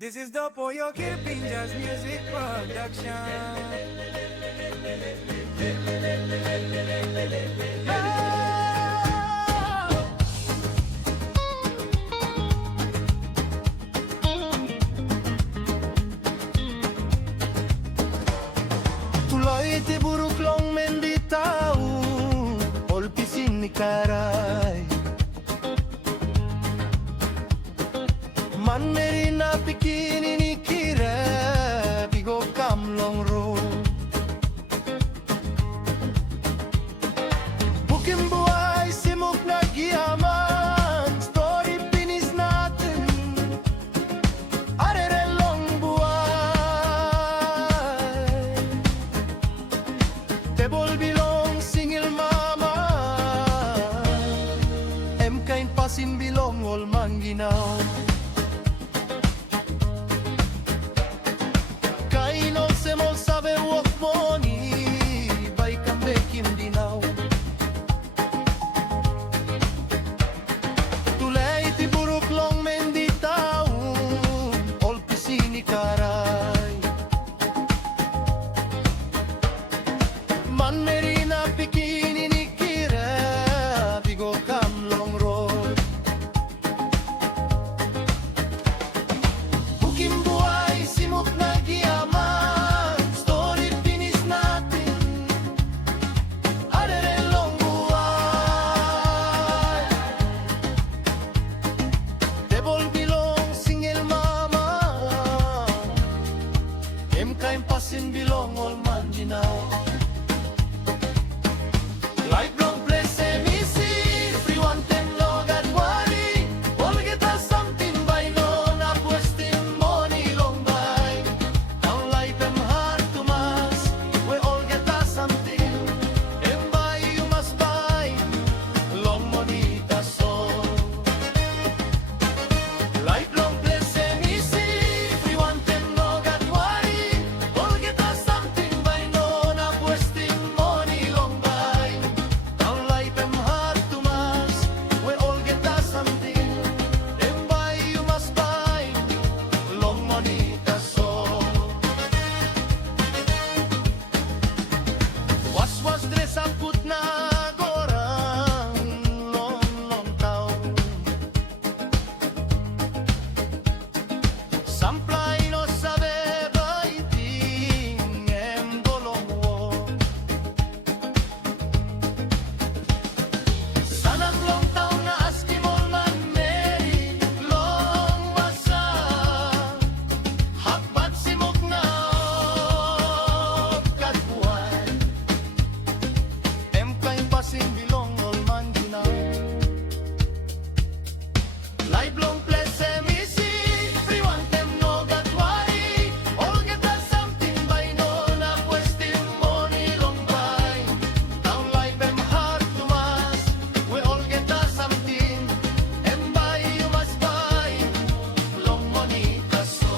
This is the Poyo Pinjas Music Production. Tuloy ti buruklong menditao, olpisin ni karay. Man merina pikini ni kire, bigo kamlong ro. Bukim buhay simuk na giyaman, story pinis natin, arerelong buhay. Tebol bilong singil mama, kain pasin bilong olman ginaw. Kainol semol sabe wok moni, bay kambe kim dinaw. Tulay ti buruk long menditaw, ol pisini karay. Man merina pikini ni kira, bigo kamlong road. Bukim buhay simuk na giyaman, story pinis natin, arerelong buhay. Tebol bilong singil mama, kain pasin bilong olman ginaw. Life long place emisi, free one ten logad wari, all get us something by no na puestin money long by. Ang life em hard to mas, we all get us something, em buy you must buy, long money so. Life long place emisi, free one ten logad wari, all get us something by no na puestin money long by. Ang life em hard to mas, we all get us something, em buy you must buy, long money so. Was dress ang put na gorang, long taon. Samplay no sabe baiting, em dolong wo. Sanang long taon na askimol man meri, long masa, hakbat simok na katbuhay. Em kain pasing bilong olman ginaw. Live long place emisi, free one tem no gatwari, all get us something by no na puestin money long by. Ang life em hard to mas, we all get us something, em buy you must buy, long money so.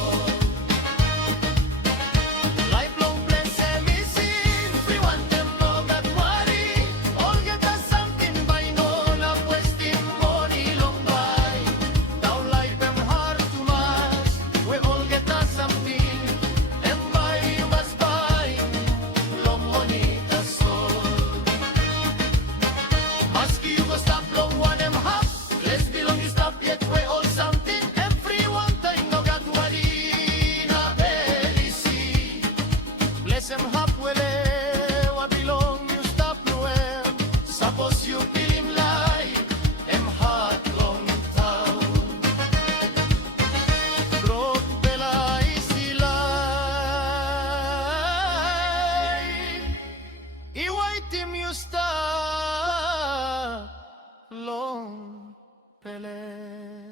Life long place emisi, free one tem no gatwari, all get us something by no na puestin money long by. Now life em hard to mas, we all get us something, em buy you must buy, long money so. Maski you go stop long one em hop, let's belong you stop yet we all something, em free one time no got worry na belisi. Bless em hop wele, wa belong you stop no em, suppose you feel him like em hot long town. Drop belay silay, iwaitim you stop long pele.